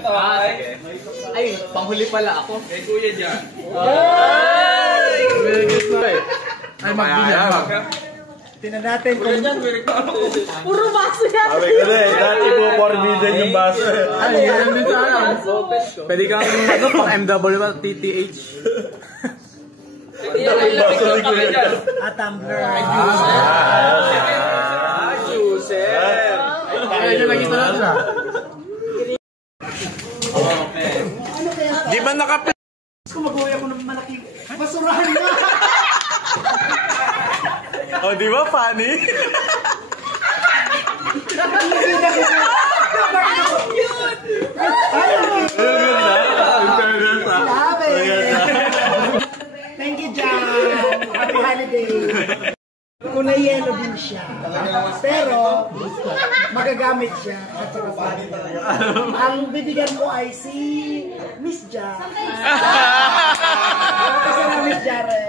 Ito ay, panghuli pala ako. May kuya dyan. Ay, magbigyan. Tinan natin kung... Puro baso yan. Sabi ko na eh, dati po forbidden yung baso. Ay, yan din sana. Pwede kang pang MW ba? TTH. At tumbler. Juicer. Ay, yun nakita natin ah. Di ba nakapit? Kung mag-uwi ako ng malaking basurahan na. Oh, di ba funny? Thank you, John. Happy holiday. Kung na-yellow din siya. Pero, magagamit siya. At saka funny talaga. Ang bibigyan ko ay si Miss Jar. Kasama Miss Jar eh.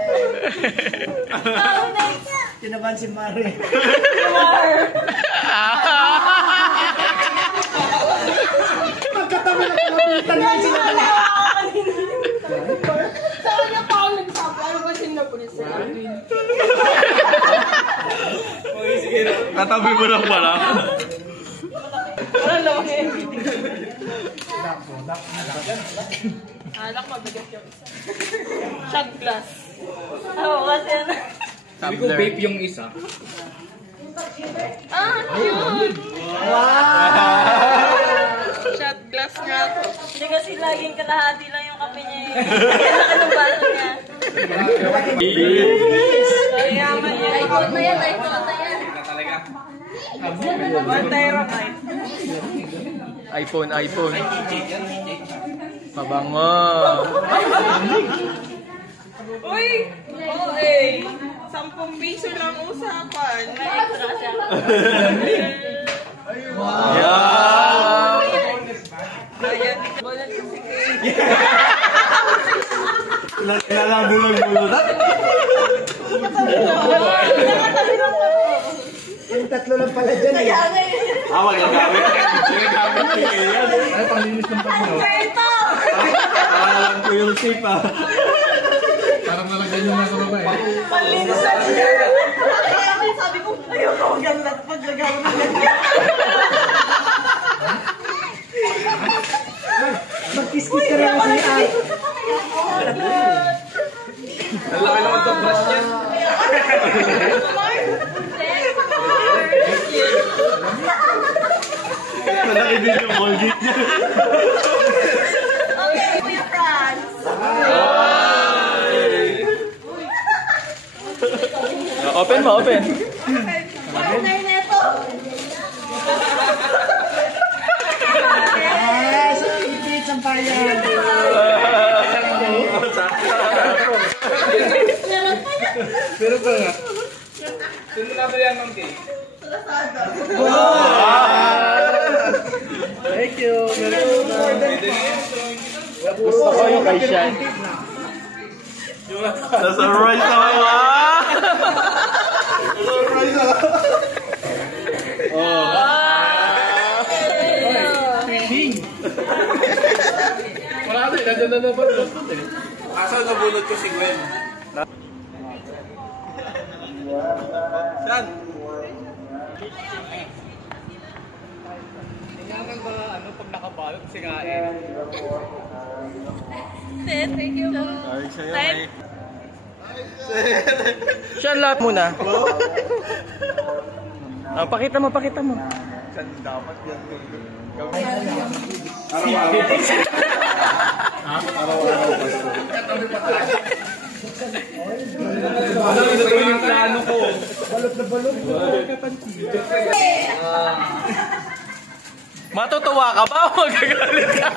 Tinaban si Mare. Magkatabi na kamabitan na sila. Saan niya pa ako nagsabi? Ano ba sinapulisan? Katabi mo lang pala. Wala lang eh. Alak, mabigat yung isa. Shot glass. Oo, kasi ano. Sabi ko vape yung isa. Ah, ano yun? Wow! Shot glass nga to. Hindi kasi laging kalahati lang yung kape niya eh. Kaya laki ng baso niya. Mayaman yan. iPhone na yan, iPhone na yan. One terabyte. iPhone. Mabango. Uy! Oo eh. 10 piso lang usapan. May extra siya. Yeah. Ayan, bulat kasi kayo. Kailangan dulang bulutan. Nakatabi lang ako. Yung tatlo lang pala dyan eh. Kaya nga eh. Magagamit. Magagamit ko yan. Ay, panglinis ng pagno. Ito! Alam ko yung safe ah. Parang nalagyan yung nasa baba eh. Panlinisan niya. Kaya sabi ko, ayoko ang ganda pag nagawin ng ganyan. Mag-kiss-kiss ka lang kasi ay. Nalaki naman itong brush niya. Malaki din yung Colgate niya. Okay, Kuya Franz. Open mo, open. Partner neto. Yes! Ipit ang bayan. Pero pa nga. Sino na ba yan ng cake? Thank you. Gusto ko yung kay Sean. Surprise na kayo ah! Surprise na kayo! Wala na eh. Nandiyan na naman. Asa nabunod ko si Gwen? Saan? Kailangan ba ano pag nakabalot kasi nga eh. Thank you. Ay, sa'yo ay. Sean, lahat muna. Pakita mo. Saan dapat yan? Araw-araw pasto. Ano yung plano ko? Balot na balot. Matutuwa ka ba o magagalit ka?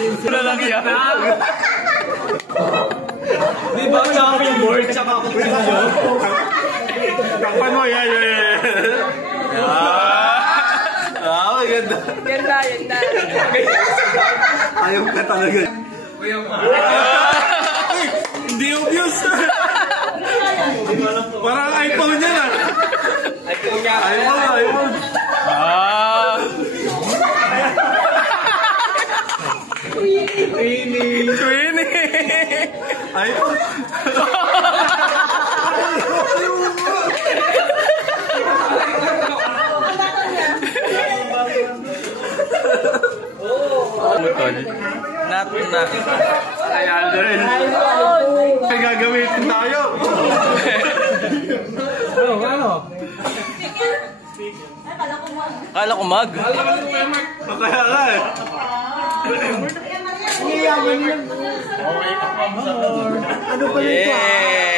Sino lang yan? Di ba chopping board tsaka ako pinyo? Takpan mo yan. Maganda. Ganda. Ayaw ka talaga. Hindi obvious. Parang iPhone yan ah. iPhone niya. iPhone. Ay. Not na. Ayan din. May gagamitin tayo. Ano? Kala ko mag. Kaya nga eh. Ano pala ito? Yeah.